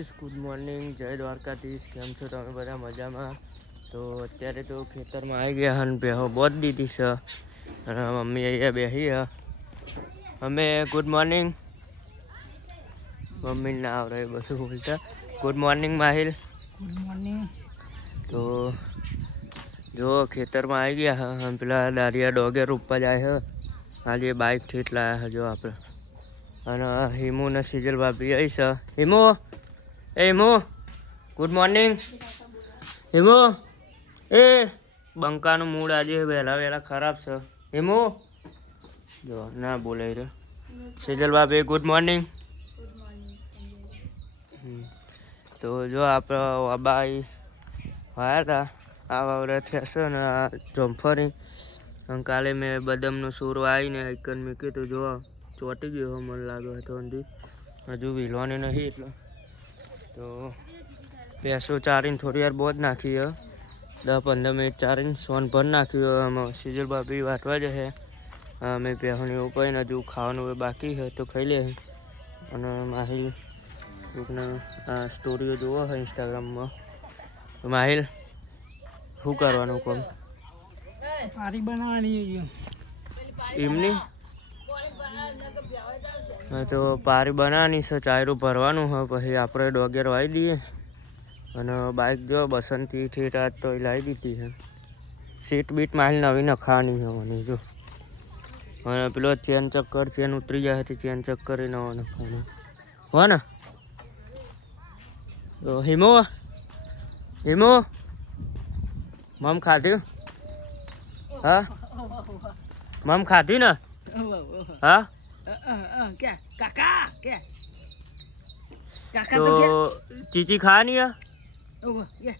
Guys good morning जय द्वारकाधीश केम छो तमे बधा मजामां। तो अत्यारे तो खेतर में आई गया हन बेहो बहुत दीदी से अने मम्मी अहींया बेही है। अमे गुड मॉर्निंग मम्मी ना आवड़े बधुं बोलता गुड मॉर्निंग माहिल। Good morning. तो जो खेतर में आई गया है हम पेला दारिया डोगे रूपा जाए है। आज ये बाइक ठीक लाया है जो आप हिमू ने सीजल भाभी आई है। हिमू ए हिमू गुड मॉर्निंग। हिमू ए बंका नु मूड आज वेला वेला खराब से। हिमू जो ना बोले रे सीजल भाभी गुड मॉर्निंग। तो जो आप बाई आया था आ वावरे थे ने जम्फरी काले मैं बदमनो सूरो आई ने आइकन में के तो जो ચોટી ગયો મને લાગે હતો અંધી હજુ વિલવાની નહીં એટલે તો ભેંસો ચારીને થોડી વાર બોધ નાખી 10-15 મિનિટ ચારીને સોન ભર નાખ્યું આમાં સીજલ બાપી વાટવા જશે અમે ભેંસોને એવું કંઈ હજુ ખાવાનું બાકી છે તો ખાઈ લે અને માહિલ કોકને સ્ટોરીઓ જોવો છે ઇન્સ્ટાગ્રામમાં તો માહિલ શું કરવાનું કોમ પારી બનાવવાની એમની तो पारी बनानी से चायरू भरवानु है पछी आपणे डोगेर वाई दीए अने बाइक जो बसंती ठेठ आज तो लाई दीधी है। सीट बीट माहिल नवी नखानी है मनी जो अने पेलो चेन चक्कर चेन उतरी जाए तो चेन चक्कर नवा नखानी हो ने। तो हिमो हिमो मम खाधी हाँ मम खाधी ना हाँ क्या काका क्या काका तो तो क्या चीची खानी है ये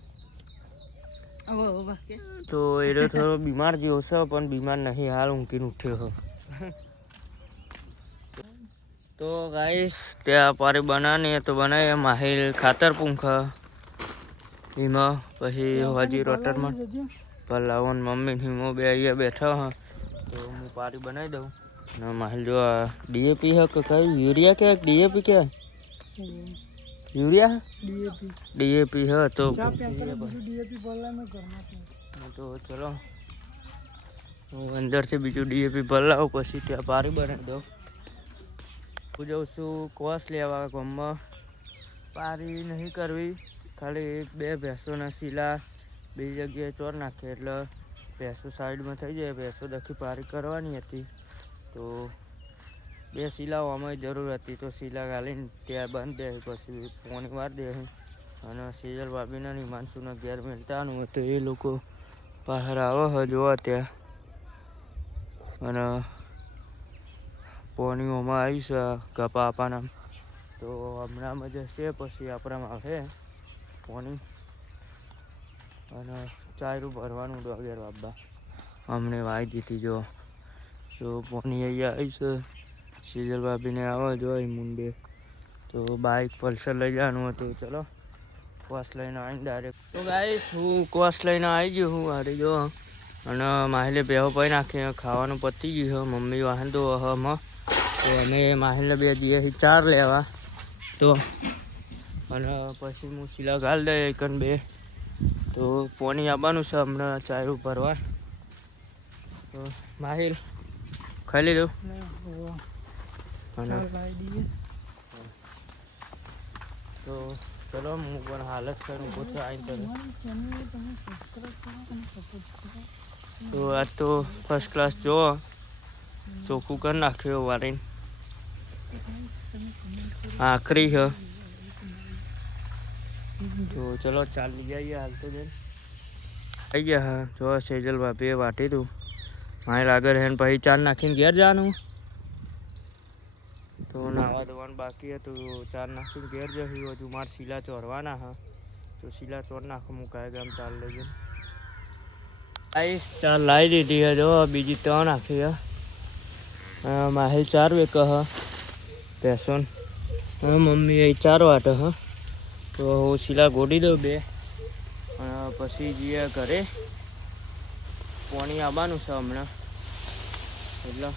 तो ये थोड़ा बीमार जो है पर बीमार नहीं हाल ऊँकी उठे हो। तो गाइस त्या पारी बनानी है तो बनाए माहिल खातर पूंखा हिमा पछी हजी रोटर में पलावन मम्मी हिमो बे अहिया बैठा हाँ तो हूँ पारी बनाई दूँ ना माहिल जो डीएपी है कि कई यूरिया क्या डीएपी क्या यूरिया है डीएपी है तो तो चलो अंदर से बीजू डीएपी भर लाओ पछी त्या पारी बनाई दो हूँ जाऊँ छू कोस लेवा गाममां पारी नहीं करवी खाली 2 भैंसोना सीला बीजी जग्याए चोर नाखे एटले भैंसो साइड में थई जाए भैंसो दखी पारी करवानी हती तो 2 सीलाओ अमे जरूर थी तो सीला गाली त्या बंद दे पछी पानी वार दे अने सीजल भाभीने हिमांशुने घेर मिलतानु तो ए लोको बहार आवे है जोवा त्या अने पानी ओमां आई छे गपा आपाना तो हमणां में जशे पछी आपणामां आवशे पानी अने चायरू भरवानुं डोगेर बाबा हमने वाई दीधी जो तो पानी अहिया आई से सीजल भाभी ने आवा जो मुंडे तो बाइक पल्सर लई जानु तो चलो कोस लईने आई डायरेक्ट। तो गाइस हूँ कोस लईने आई गयो हूँ हारी जो अने माहिले बेहो पाई नाखी खावानुं पती गयुं मम्मी वाहन तो हम तो अमे माहिले बे दिए 4 लेवा तो अने पछी हूँ सीला घाल दे एकन 2 तो पानी आवानुं छे हमणे चायरू भरवा तो माहिल खाई लीधुं तो चलो हूँ पण हालत करूँ कुछ आई तो आज तो फर्स्ट क्लास जो चोखू कर नाख्यो वारी आखरी है तो चलो चाली जाइए हाल तो जन आई गया हाँ जो सेजल भाभी वाटी दूँ मारे आगे है पी 4 नाखी घेर जानु तो नावा धोवानुं बाकी है तो 4 नाखी घेर जशुं हजू मार सीला चोरवाना हाँ तो सीला चोर नाखो मुकाय गाम 4 लेजे आई 4 लाई दीधी है जो बीजी 3 नाखी है माहिल 4 वेक है भैंसोन मम्मी यही 4 वाट हाँ तो हूँ सीला गोड़ी दो 2 पछी जीए घरे पानी आवानुं छे हमणां એટલે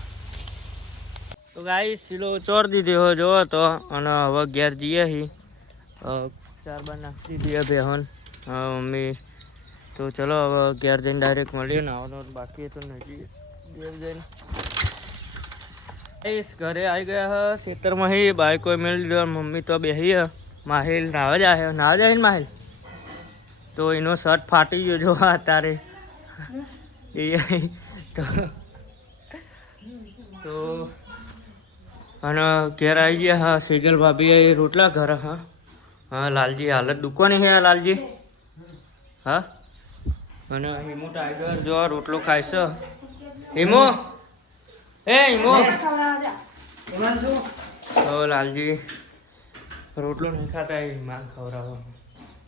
तो गाइस सीलो चोर दीधो हो जो तो अने हवे घेर जीए ही ચાર બાર નાખી દીધી બેહન મમ્મી. તો ચલો હવે ઘેર જઈને ડાયરેક્ટ મળીએ. નાવાનો બાકી તો નજી ઘેર જઈને ઘરે આવી ગયા. ખેતરમાં બાઈકો મેળ દીધો. મમ્મી તો બેસી માહિલ નાવા જાય ને માહિલ તો એનો શર્ટ ફાટી ગયો જો અત્યારે એ તો અને ઘેર આવી ગયા. હા સેજલ ભાભી રોટલા ઘર. હા લાલજી હાલત દુકાને હે લાલજી. હા અને હિમો ટાઈગર જો રોટલો ખાય છે. હિમો હિમો તો લાલજી રોટલો નહીં ખાતા એ માંગ ખવડાવો.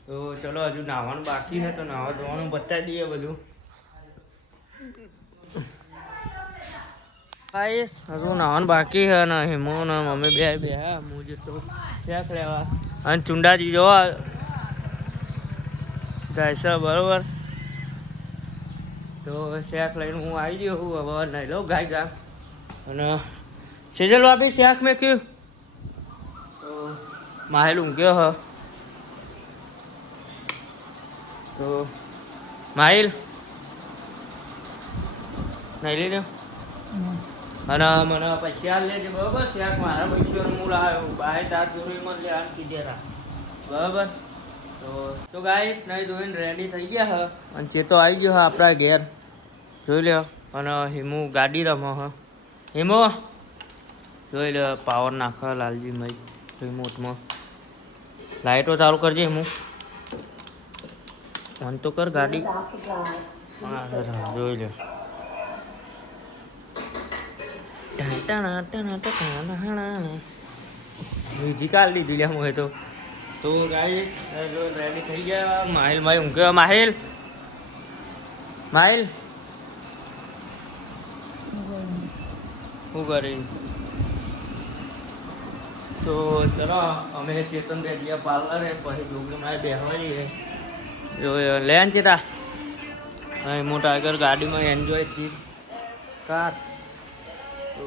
તો ચલો હજુ નાવાનું બાકી છે તો નાવા ધોવાનું બતાવી દઈએ બધું. હજુ નાવાનું બાકી છે ને હિમો ને મમ્મી બે હું જેટલો શેક લેવા અને ચુંડાજી જોવા જાય છે બરોબર. તો શેક લઈને હું આવી ગયો હું હવે નહીં લઉં ગાય ગા. અને સેજલ ભાભી શેક મેં કહ્યું તો માહેલ ઊંઘ્યો હ. તો માહિલ નહીં લઈ લ્યો અને મને પૈસા લેજે બરાબર. શેક મારા પૈસા હું લાવ્યો બાય તાર જોડે મને લે આમ કીધેરા બરાબર. તો ગાઈસ નહીં ધોઈને રેડી થઈ ગયા હ અને ચેતો આવી ગયો હ આપણા ઘેર જોઈ લ્યો. અને હિમુ ગાડી રમો હ. હિમો જોઈ લે પાવર નાખે લાલજી મય રિમોટમાં. લાઇટો ચાલુ કરજે હિમુ. ફોન તો કર ગાડી. હા જોઈ લે. બીજી કાલ લીધી લે હું તો ગાઈસ રેડી થઈ ગયા. માહિલ માય ઊંઘ્યો. માહિલ માહિલ શું કરી. તો ચલો અમે ચેતન બે ગયા પાર્લરે પછી ડુંગળી મારે બેહવાની જો લે ને ચેતા મોટા આગળ ગાડીમાં એન્જોય થી કાર. તો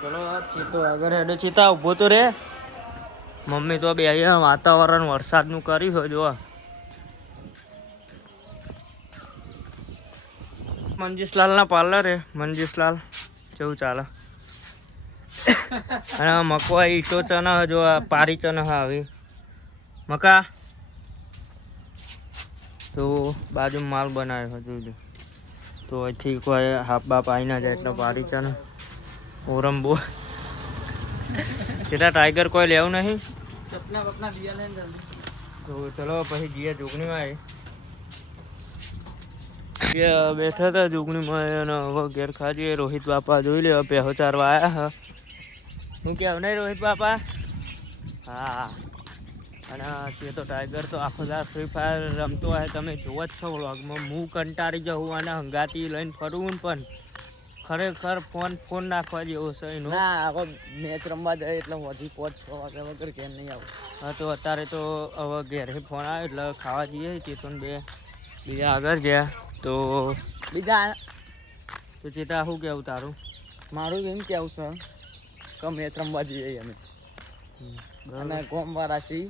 ચલો ચેતો આગળ હેડો. ચેતા ઊભો તો રે. મમ્મી તો બે અહીંયા વાતાવરણ વરસાદનું કર્યું હોય જો. મંજીશલાલના પાર્લર હે. મંજીશલાલ કેવું ચાલે. અને મકવાઈ ઈટો ચના જો પારી ચના હા આવી મકા. તો બાજુ માલ બનાવ્યો જોઈ. તો અહીંથી કોઈ હાફ બાપ આવી ના જાય એટલે પારી ચના ઓરમ બો સીધા ટાઈગર કોઈ લેવું નહીં. તો ચલો પછી જઈએ જોગણીમાં. બેઠા હતા જોગણીમાં અને હવે ઘેર ખાજીએ. રોહિત બાપા જોઈ લે પહેલો ચારવા આવ્યા હા. શું કહેવું નહીં રોહિત બાપા. હા અને તે તો ટાઈગર તો આખો દાર ફ્રી ફાયર રમતો હોય તમે જોવો જ છો વ્લોગમાં. હું કંટાળી જાઉં અને હંગાતી લઈને ફરવું પણ ખરેખર ફોન નાખવા જેવો છે એનો. ના હવે મેચ રમવા જાય એટલે હજી 5-6 વાગ્યા વગર ઘેર નહીં આવું. હા તો અત્યારે તો હવે ઘેરે ફોન આવ્યો એટલે ખાવા જઈએ. ચેતન બીજા આગળ ગયા તો બીજા તો ચેતા શું કેવું તારું. મારું એમ કેવું છે કે મેચ રમવા જઈએ અમે. અને ગોમવાળા છીએ.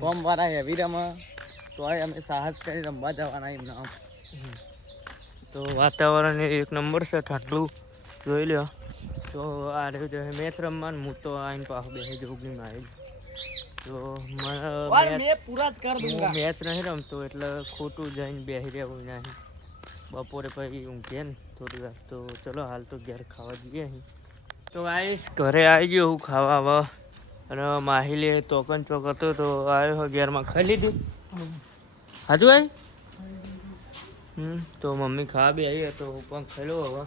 ગોમવાળા હેવી રમે તો અમે સાહસ કરી રમવા જવાના એમના. તો વાતાવરણ એક નંબર છે. ઠાટલું જોઈ લો. તો આ રહ્યું છે મેચ રમવાનું. હું તો આવીને પાછું બેસી જોગણીમાં આવી. તો મેચ નહીં રમતો એટલે ખોટું જઈને બેસી રહેવું નહીં. બપોરે પછી ઊંઘે ને થોડી વાર. તો ચલો હાલ તો ઘેર ખાવા જઈએ અહીં. તો આવીશ ઘરે આવી ગયો હું ખાવા હવે. અને માહિલે તોકન ચોક હતો તો આવ્યો ઘેરમાં ખાઈ લીધું. હાજુ આવી તો મમ્મી ખાવા બી આવી તો હું પણ ખાઈ લઉં હવે.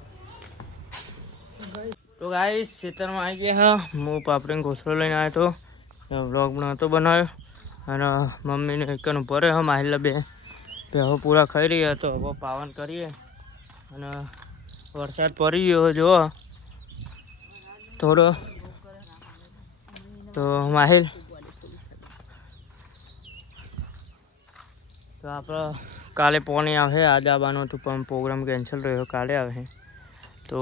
તો ગાઈસ ખેતરમાં આવી ગયા હા. હું પાપડીનો ઘોસલો લઈને આવ્યો તો વ્લોગ નહોતો બનાવ્યો. અને મમ્મીને એકનું ભરે હા માહિલા બે હવે પૂરા ખાઈ રહ્યા. તો હવે પાવન કરીએ. અને વરસાદ પડી ગયો જો થોડો. તો માહિલ તો આપણે કાલે પોણી આવે. આજ આવવાનું હતું પણ પ્રોગ્રામ કેન્સલ રહ્યો. કાલે આવે તો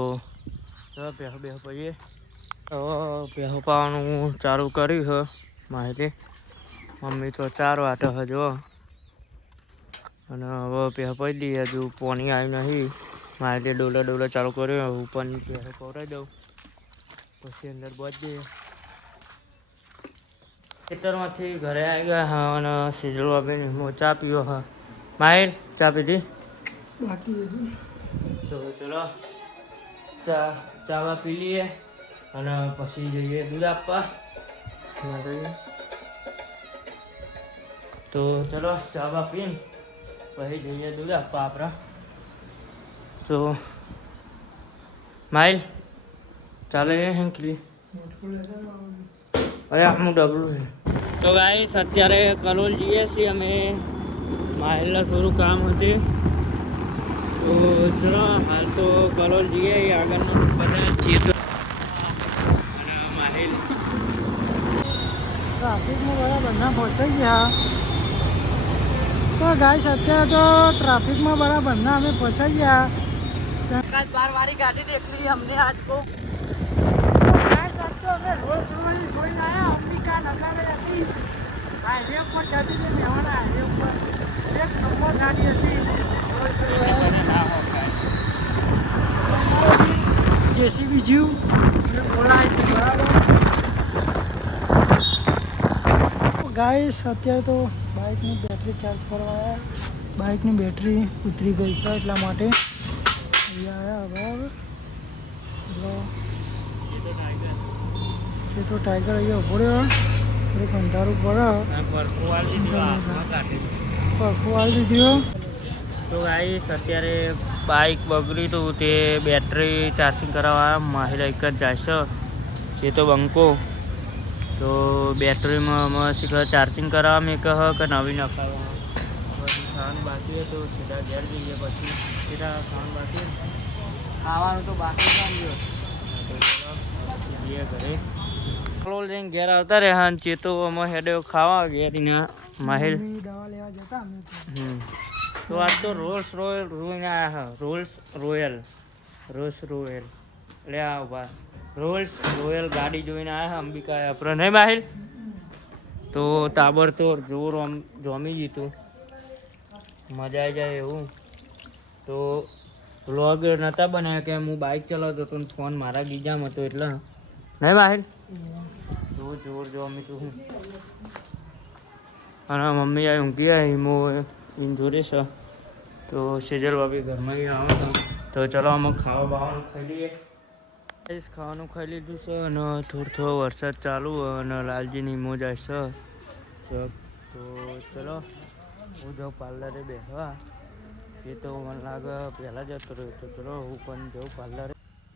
ચલો બેહો પડીએ. ભેહું પાવાનું ચાલુ કર્યું છે માહિતી. મમ્મી તો 4 વાટે હજો અને હવે ભેહ પડી હજુ પાણી આવ્યું નહીં. માહિતી ડોલા ચાલુ કર્યું. ઉપરની ભેહ ખવડાવી દઉં પછી અંદર બધી ખેતરમાંથી ઘરે આવી ગયા હા અને સિજલ બાબીને હું ચા પીવો હા. માહિર ચા પીધી બાકી તો ચલો ચા પી લઈએ અને પછી જઈએ દૂધ આપવા. તો ચલો ચા પીને પછી જઈએ દૂધ આપવા આપણા. તો માઇલ ચાલે હેંકલી અરે આપણું ડબલું છે. તો ગાઈસ અત્યારે કલોલ જઈએ છીએ અમે. માઇલના થોડું કામ હતું તો ચલો હાલ તો કલોલ જઈએ. આગળનો બધા ચેતો અને માહિલ ટ્રાફિકમાં બરાબર ના ફસાઈ ગયા. તો ગાઈસ અત્યારે તો ટ્રાફિકમાં બરાબર ના અમે ફસાઈ ગયા. 12 वाली गाड़ी देख ली हमने आज को. गाइस आज तो हमें रोल्स रॉयल જોઈને આયા. અંબિકા નગર હતી હાઈવે પર જતી હતી મેવાડા હાઈવે ઉપર. એક નંબર ગાડી હતી રોલ્સ રॉयल. જેસીબી જીવ બોલાય બરાબર. ગાઈસ અત્યારે તો બાઇકની બેટરી ચાર્જ કરવા આવ્યા. બાઇકની બેટરી ઉતરી ગઈ છે એટલા માટે અહીંયા આવ્યા બરાબર. એટલે તો ટાઈગર અહીંયા ઉભો રહ્યો. થોડુંક અંધારું પડે પરખું વાળી દીધું. તો ગાઈસ અત્યારે બાઇક બગડી હતું તે બેટરી ચાર્જિંગ કરાવવા માહિલા એક જ જાય છે. જે તો બંકો તો બેટરીમાં અમે શીખર ચાર્જિંગ કરાવવા મેં કહે કે નવી નખાવવા પછી ખાવાનું બાકી તો સીધા ઘેર જઈએ. પછી સીધા ખાવાનું બાકી ખાવાનું તો બાકી જઈએ ઘરે. કલોલ જઈને ઘેર આવતા રહે હા. ચેતો અમે હેડે ખાવા ઘેરીને માહિલ દવા લેવા જતા અમે. તો આજ તો રોલ્સ રોયલ જોઈને આવ્યા હા. રોલ્સ રોયલ એટલે આ ઉભા રોલ્સ રોયલ ગાડી જોઈને આવ્યા હા અંબિકા આપણે નહીં માહિલ. તો તાબડતોડ જોર આમ જોમી જીતું મજા આવી જાય એવું. તો વ્લોગ નહોતા બનાવ્યા કે હું બાઇક ચલાવતો હતો ફોન મારા ગીજામાં હતો એટલે નહીં માહિલ. તો જોર જોમી તું હું અને મમ્મી આવી ઊંઘી આવી હું જોડે છે. તો સેજલ ભાભી ઘરમાં આવે તો ચલો અમે ખાવા બાવાનું ખાઈ લઈએ. ખાવાનું ખાઈ લીધું છે અને થોડો વરસાદ ચાલુ અને લાલજીની મોજ છે. તો ચલો હું જાઉં પાર્લરે બેસવા. એ તો મને લાગે પહેલાં જતો રહ્યો તો ચલો હું પણ જાઉં પાર્લરે.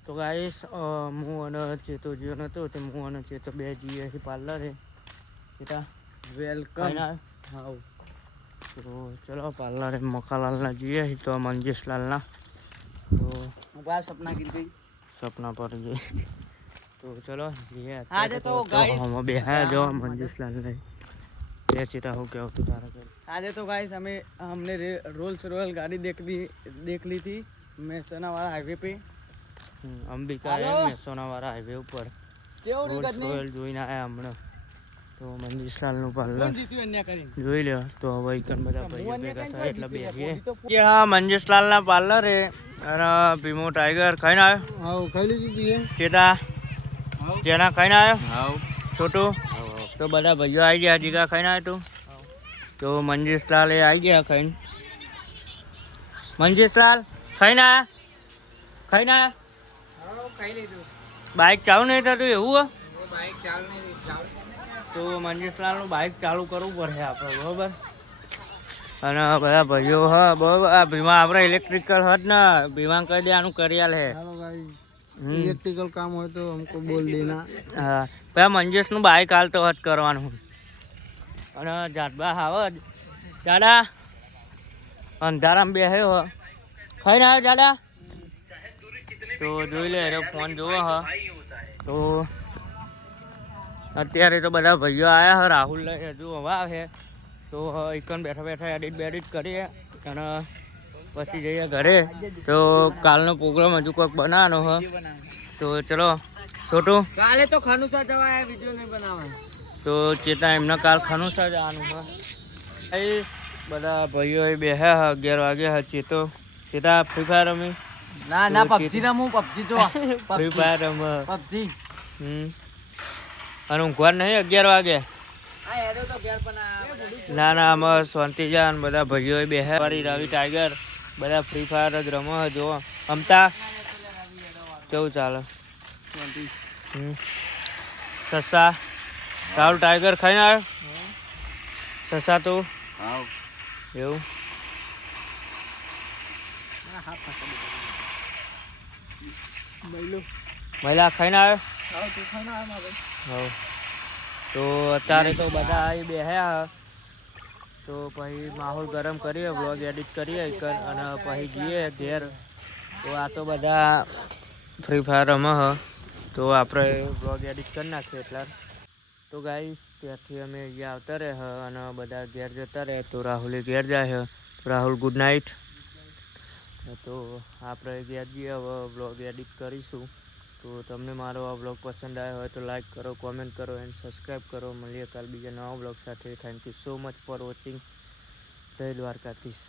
તો ગાઈસ હું અને ચેતો જ્યો નહોતો તો હું અને ચેતો બે જઈએ છીએ પાર્લરે. બેટા વેલકમ. હા તો ચલો પાર્લરે મકાલાલના જઈએ તો મંજેશલાલના. તો સપના કીધી સપના પર જઈએ તો ચલો જઈએ. આજે તો ગાઈસ અમે બેહ્યા જો મંજેશલાલ નહીં બે ચેતા હું કેવું તું તારા ઘરે. આજે तो गाइस हमने रोल्स रॉयल गाड़ी देख ली थी मेहसाना वाला हाईवे पे. અંબિકા મેસોના વાળા હાઈવે ઉપર રોલ્સ રોયલ જોઈને આવ્યા હમણાં. તો મંજેશલાલનું પાર્લર જોઈ લે. તો હવે એકન બધા ભાઈઓ ભેગા થાય એટલે બેસીએ. હા મંજેશલાલના પાર્લરે અને ભીમો ટાઈગર ખાઈને આવ્યો. ખાઈ લીધી ચેતા જેના ખાઈને આવ્યો છોટું. તો બધા ભાઈઓ આવી ગયા. જીગા ખાઈને આવ્યો તું. તો મંજેશલાલ એ આવી ગયા ખાઈને. મંજેશલાલ ખાઈને આવ્યા ખાઈ લીધું. બાઇક ચાલુ નહીં થતું એવું? બાઇક ચાલુ નહીં તો મંજેશલાલનું બાઇક ચાલુ કરવું પડશે આપણે બરાબર. અને બધા ભાઈઓ હા બરાબર. આ ભીમા આપણે ઇલેક્ટ્રિકલ હત ને ભીમા કહી દે આનું કરિયાલ હે. इलेक्ट्रिकल काम हो तो हमको बोल देना. હા પેલા મંજેશનું બાઇક હાલ તો હટ કરવાનું. અને જાટબા આવે જાડા અંધારામાં બેહ્યો ખાઈને આવ્યો જાડા. તો જોઈ લે એનો ફોન જોવો હા. તો અત્યારે તો બધા ભાઈઓ આવ્યા હા. રાહુલ હજુ હવે આવે તો એકન બેઠા બેઠા એડિટ કરીએ અને પછી જઈએ ઘરે. તો કાલનો પ્રોગ્રામ હજુ કોઈક બનાવવાનો હ. તો ચલો છોટું કાલે તો ખનુસા જવાય વિડિયો નહીં બનાવવાનો તો ચેતા એમને કાલ ખનુસા જવાનું છે બધા ભાઈઓ બેહ્યા 11 વાગે ચેતો ચેતા ફ્રી ફાયર રમી ના ના પબજી રમું પબજી જો ફ્રી ફાયર રમ પબજી અને ઊંઘવાર નહીં 11 વાગે આ હેડો તો ઘેર પણ ના ના આમાં શાંતિ જાન બધા ભાઈઓ બેહ્યા વાળી રવિ ટાઈગર બધા ફ્રી ફાયર જ રમો જો અમતા કેવું ચાલે સસા તારું ટાઈગર ખાઈને આવ્યો સસા તું એવું મહિલા ખાઈને આવ્યો હા તો અત્યારે તો બધા અહીં બેહ્યા તો પછી માહોલ ગરમ કરીએ વ્લોગ એડિટ કરીએ અને પછી જઈએ ઘેર તો આ તો બધા ફ્રી ફાયર રમે તો આપણે વ્લોગ એડિટ કરી નાખીએ એટલા તો ગાઈસ ત્યાંથી અમે અહીંયા આવતા રહે અને બધા ઘેર જતા રહે તો રાહુલે ઘેર જાય રાહુલ ગુડ નાઇટ તો આપણે ઘેર જઈએ હવે વ્લોગ એડિટ કરીશું તો તમને મારો આ વ્લોગ પસંદ આવ્યો હોય તો લાઈક કરો કોમેન્ટ કરો એન્ડ સબસ્ક્રાઈબ કરો મળીએ કાલ બીજા નવા વ્લોગ સાથે thank you so much for watching જય દ્વારકાધીશ